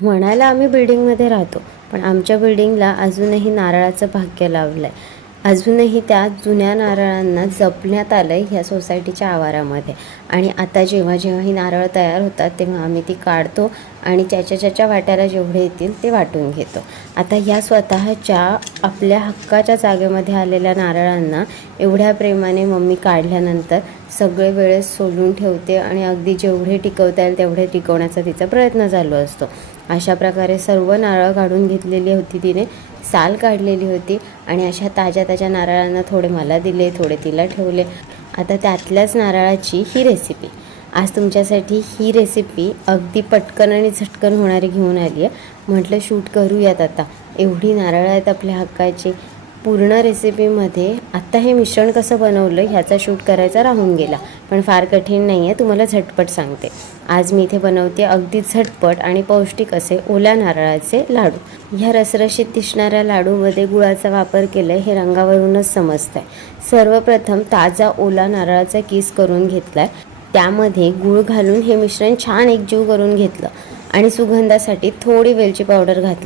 म्हणायला आम्ही बिल्डिंगमध्ये राहतो, पण आमच्या बिल्डिंगला अजूनही नारळाचं भाग्य लावलं आहे. अजूनही त्या जुन्या नारळांना जपण्यात आलं आहे ह्या सोसायटीच्या आवारामध्ये. आणि आता जेव्हा जेव्हा ही नारळ तयार होतात तेव्हा आम्ही ती काढतो आणि ज्याच्या वाट्याला जेवढे येतील ते वाटून घेतो. आता ह्या स्वतःच्या आपल्या हक्काच्या जागेमध्ये आलेल्या नारळांना एवढ्या प्रेमाने मम्मी काढल्यानंतर सगळे वेळेस सोलून ठेवते आणि अगदी जेवढे टिकवता येईल तेवढे टिकवण्याचा तिचा प्रयत्न चालू असतो. अशा प्रकारे सर्व नारळ काढून घेतलेली होती तिने, साल काढलेली होती आणि अशा ताज्या नारळांना थोडे मला दिले, थोडे तिला ठेवले. आता त्यातल्याच नारळाची ही रेसिपी आज तुमच्यासाठी, ही रेसिपी अगदी पटकन आणि झटकन होणारी घेऊन आली आहे. म्हटलं शूट करूयात आता. एवढी नारळ आहेत आपल्या हक्काची. पूर्ण रेसिपीमध्ये आत्ता हे मिश्रण कसं बनवलं ह्याचा शूट करायचा राहून गेला, पण फार कठीण नाही आहे, तुम्हाला झटपट सांगते. आज मी इथे बनवते अगदी झटपट आणि पौष्टिक असे ओल्या नारळाचे लाडू. ह्या रसरशीत दिसणाऱ्या लाडूमध्ये गुळाचा वापर केला आहे हे रंगावरूनच समजतं आहे. सर्वप्रथम ताजा ओला नारळाचा किस करून घेतला आहे, त्यामध्ये गूळ घालून हे मिश्रण छान एकजीव करून घेतलं आणि सुगंधासाठी थोडी वेलची पावडर घातली.